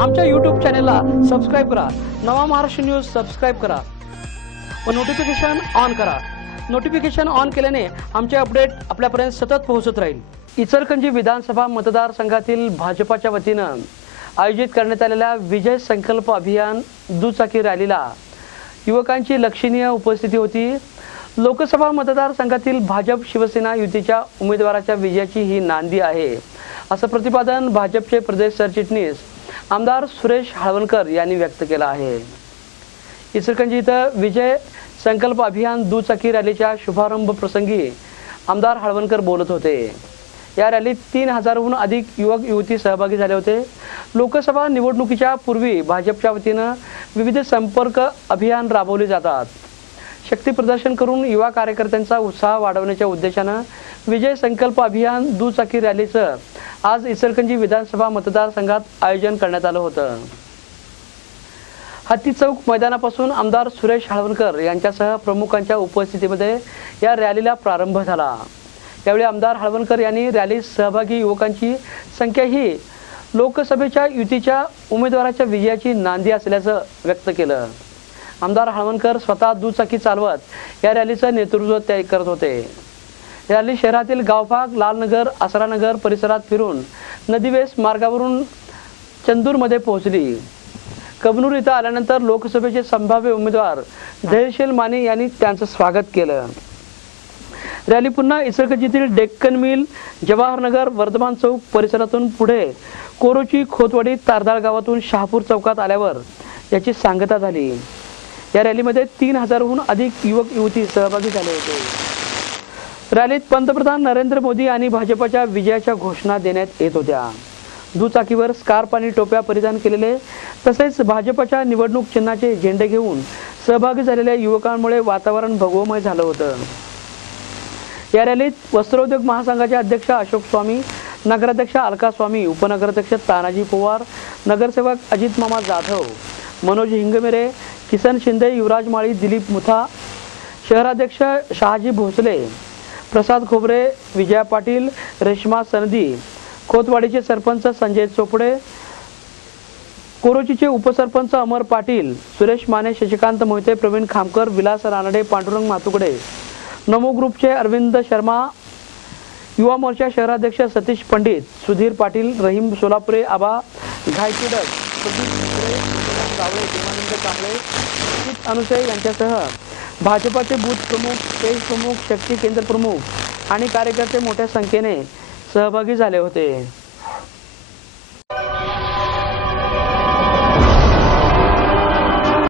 आमच्या YouTube चॅनेलला subscribe करा। नवा महाराष्ट्र न्यूज सबस्क्राइब करा व नोटिफिकेशन ऑन करा। नोटिफिकेशन ऑन केल्याने आमचे अपडेट आपल्यापर्यंत सतत पोहोचत राहील। इचलकरंजी विधानसभा मतदारसंघातील भाजपाच्या वतीने आयोजित करण्यात आलेल्या विजय संकल्प अभियान दुचाकी रॅलीला युवकांची लक्षणीय उपस्थिती होती। लोकसभा मतदारसंघातील भाजप शिवसेना युतीच्या उमेदवाराच्या विजयाची ही नांदी आहे, असं प्रतिपादन भाजपचे प्रदेश सरचिटणीस आमदार सुरेश हळवणकर यांनी व्यक्त केलं आहे। इचलकरंजी इथं विजय संकल्प अभियान दुचाकी रॅलीच्या शुभारंभ प्रसंगी आमदार हळवणकर बोलत होते। या रॅलीत 3000हून अधिक युवक युवती सहभागी झाले होते। लोकसभा निवडणुकीच्या पूर्वी भाजपच्या वतीने विविध संपर्क अभियान राबवले जातात। शक्ती प्रदर्शन करून युवा कार्यकर्त्यांचा उत्साह वाढवण्याच्या उद्देशाने विजय संकल्प अभियान दुचाकी रॅलीचं आज इचलकरंजी विधानसभा मतदारसंघात आयोजन करण्यात आलं होतं। हत्ती चौक मैदानापासून आमदार सुरेश हळवणकर यांच्यासह प्रमुखांच्या उपस्थितीमध्ये या रॅलीला प्रारंभ झाला। यावेळी आमदार हळवणकर यांनी रॅलीत सहभागी युवकांची संख्या ही लोकसभेच्या युतीच्या उमेदवाराच्या विजयाची नांदी असल्याचं व्यक्त केलं। आमदार हळवणकर स्वतः दुचाकी चालवत या रॅलीचं नेतृत्व करत होते। रॅली शहरातील गावभाग लालनगर आसरानगर परिसरात फिरून नदीवेस मार्गावरून चंदूरमध्ये पोहोचली। कबनूर इथं आल्यानंतर लोकसभेचे संभाव्य उमेदवार धैर्यशील माने यांनी त्यांचं स्वागत केलं। रॅली पुन्हा इचलकरंजीतील डेक्कन मिल जवाहरनगर वर्धमान चौक परिसरातून पुढे कोरोची खोतवाडी तारदाळ गावातून शहापूर चौकात आल्यावर याची सांगता झाली। या रॅलीमध्ये 3000हून अधिक युवक युवती सहभागी झाले होते। रॅलीत पंतप्रधान नरेंद्र मोदी आणि भाजपच्या विजयाच्या घोषणा देण्यात येत होत्या। दुचाकीवर स्कार्फ आणि टोप्या परिधान केलेले तसेच भाजपच्या निवडणूक चिन्हाचे झेंडे घेऊन सहभागी झालेल्या युवकांमुळे वातावरण भगवमय झालं होतं। या रॅलीत वस्त्रोद्योग महासंघाचे अध्यक्ष अशोक स्वामी, नगराध्यक्ष अलका स्वामी, उपनगराध्यक्ष तानाजी पवार, नगरसेवक अजित मामा जाधव, मनोज हिंगमेरे, किसन शिंदे, युवराज माळी, दिलीप मुथा, शहराध्यक्ष शहाजी भोसले, प्रसाद खोबरे, विजया पाटील, रेश्मा सनदी, खोतवाडीचे सरपंच संजय चोपडे, कोरोचीचे उपसरपंच अमर पाटील, सुरेश माने, शशिकांत मोहिते, प्रवीण खामकर, विलास रानडे, पांडुरंग मातुकडे, नमो ग्रुपचे अरविंद शर्मा, युवा मोर्चा शहराध्यक्ष सतीश पंडित, सुधीर पाटील, रहीम सोलापुरे, आबा घायकिडक, देवानंद कांबळे, अनुसय यांच्यासह भाजपाचे बूथ प्रमुख, पेज प्रमुख, शक्ती केंद्र प्रमुख आणि कार्यकर्ते मोठ्या संख्येने सहभागी झाले होते।